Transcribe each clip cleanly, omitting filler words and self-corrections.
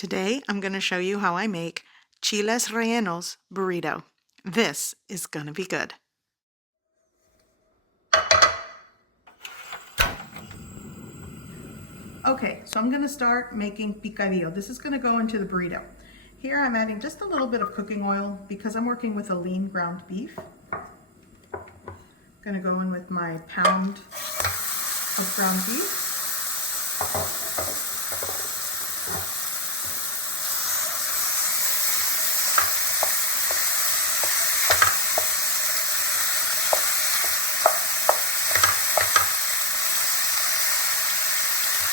Today I'm going to show you how I make Chiles Rellenos burrito. This is going to be good. Okay, so I'm going to start making picadillo. This is going to go into the burrito. Here I'm adding just a little bit of cooking oil because I'm working with a lean ground beef. I'm going to go in with my pound of ground beef.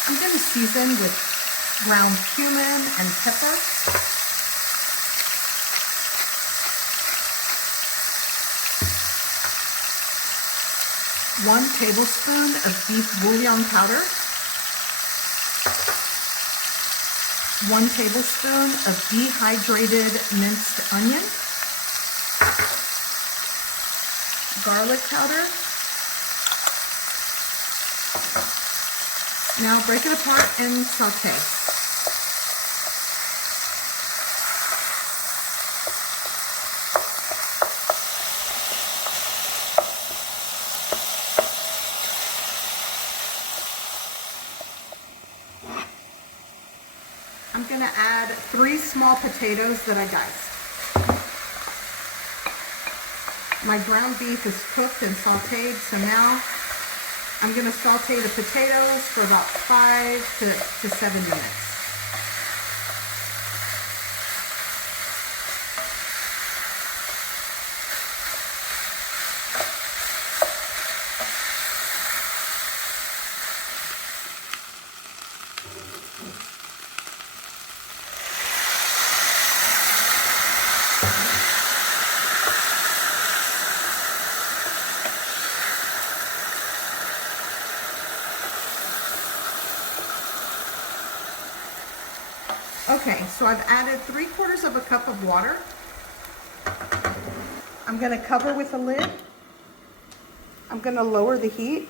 I'm going to season with ground cumin and pepper. One tablespoon of beef bouillon powder. 1 tablespoon of dehydrated minced onion. Garlic powder. Now break it apart and saute. I'm going to add 3 small potatoes that I diced. My ground beef is cooked and sauteed, so now I'm going to saute the potatoes for about 5 to 7 minutes. Okay, so I've added 3/4 of a cup of water. I'm going to cover with a lid. I'm going to lower the heat.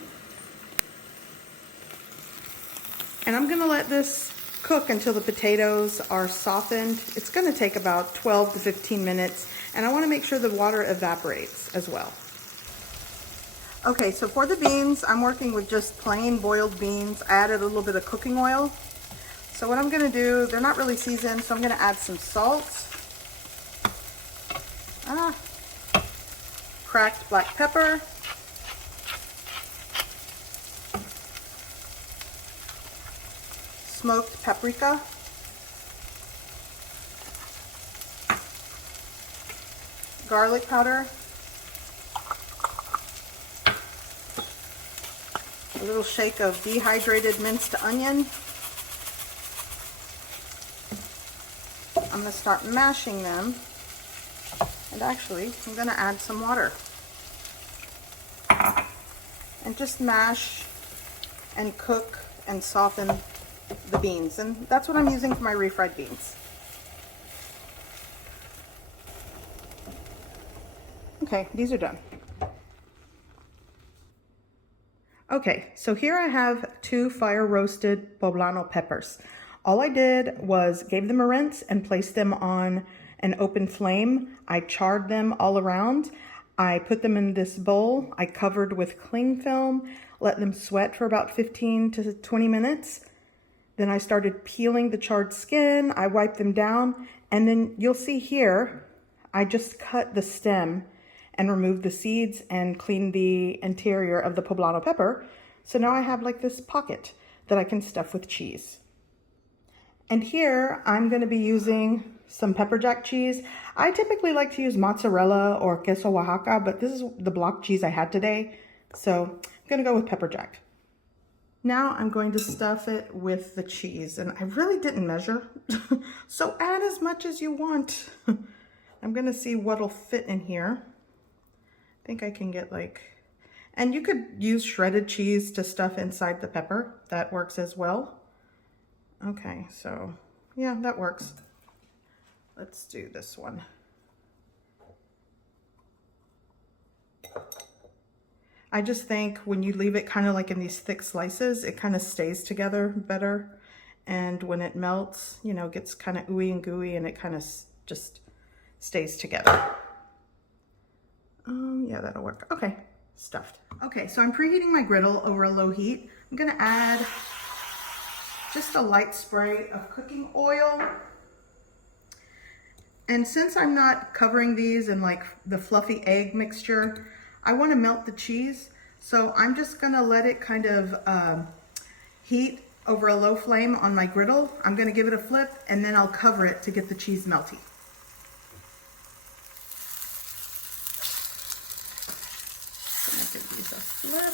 And I'm going to let this cook until the potatoes are softened. It's going to take about 12 to 15 minutes, and I want to make sure the water evaporates as well. Okay, so for the beans, I'm working with just plain boiled beans. I added a little bit of cooking oil. So what I'm going to do, they're not really seasoned, so I'm going to add some salt, cracked black pepper, smoked paprika, garlic powder, a little shake of dehydrated minced onion. I'm going to start mashing them, and actually I'm going to add some water and just mash and cook and soften the beans, and that's what I'm using for my refried beans. Okay, these are done. Okay, so here I have 2 fire roasted Poblano peppers. All I did was gave them a rinse and placed them on an open flame. I charred them all around. I put them in this bowl. I covered with cling film, let them sweat for about 15 to 20 minutes. Then I started peeling the charred skin. I wiped them down, and then you'll see here, I just cut the stem and removed the seeds and cleaned the interior of the Poblano pepper. So now I have like this pocket that I can stuff with cheese. And here I'm going to be using some pepper jack cheese. I typically like to use mozzarella or queso Oaxaca, but this is the block cheese I had today, so I'm going to go with pepper jack. Now I'm going to stuff it with the cheese, and I really didn't measure, so add as much as you want. I'm going to see what'll fit in here. I think I can get and you could use shredded cheese to stuff inside the pepper. That works as well. Okay, so yeah, that works. Let's do this one. I just think when you leave it kind of like in these thick slices, it kind of stays together better. and when it melts, you know, gets kind of ooey and gooey, and it kind of just stays together. Yeah, that'll work. Okay, stuffed. Okay, so I'm preheating my griddle over a low heat. I'm gonna add just a light spray of cooking oil. And since I'm not covering these in like the fluffy egg mixture, I want to melt the cheese. So I'm just gonna let it kind of heat over a low flame on my griddle. I'm gonna give it a flip, and then I'll cover it to get the cheese melty. Give these a flip.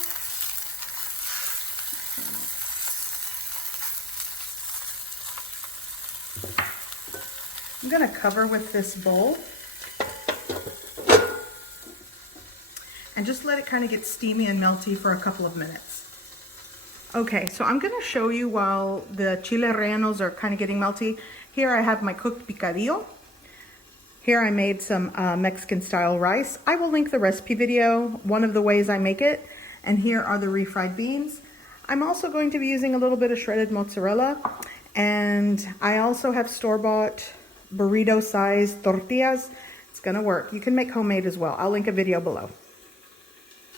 I'm going to cover with this bowl and just let it kind of get steamy and melty for a couple of minutes. Okay, so I'm going to show you while the Chiles Rellenos are kind of getting melty. Here I have my cooked picadillo. Here I made some Mexican style rice. I will link the recipe video, one of the ways I make it. And here are the refried beans. I'm also going to be using a little bit of shredded mozzarella. And I also have store-bought burrito-sized tortillas. It's gonna work. You can make homemade as well. I'll link a video below.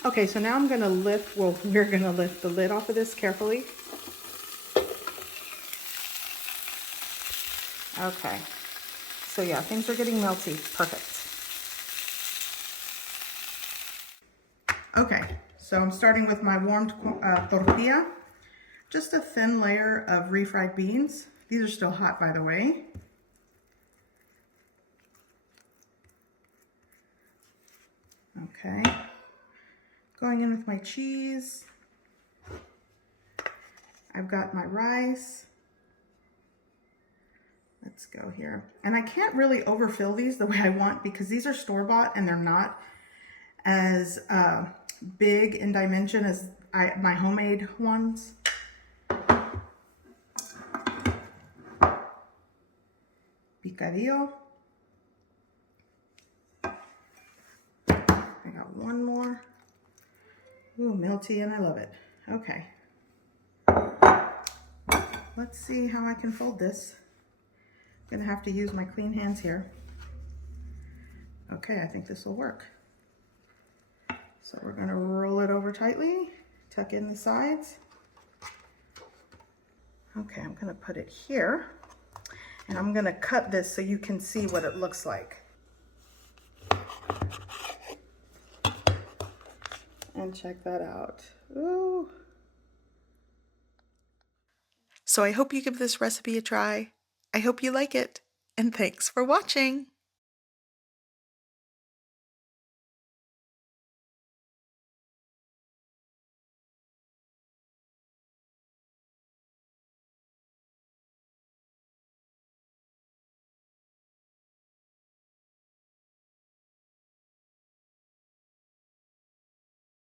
Okay, so now I'm gonna lift, well, we're gonna lift the lid off of this carefully. Okay. So yeah, things are getting melty. Perfect. Okay, so I'm starting with my warmed tortilla. Just a thin layer of refried beans. These are still hot, by the way. Okay. Going in with my cheese. I've got my rice. Let's go here. And I can't really overfill these the way I want because these are store-bought and they're not as big in dimension as my homemade ones. Picadillo. I got one more. Ooh, melty, and I love it. Okay. Let's see how I can fold this. I'm gonna have to use my clean hands here. Okay, I think this will work. So we're gonna roll it over tightly, tuck in the sides. Okay, I'm gonna put it here, and I'm gonna cut this so you can see what it looks like. And check that out. Ooh. So I hope you give this recipe a try. I hope you like it, and thanks for watching.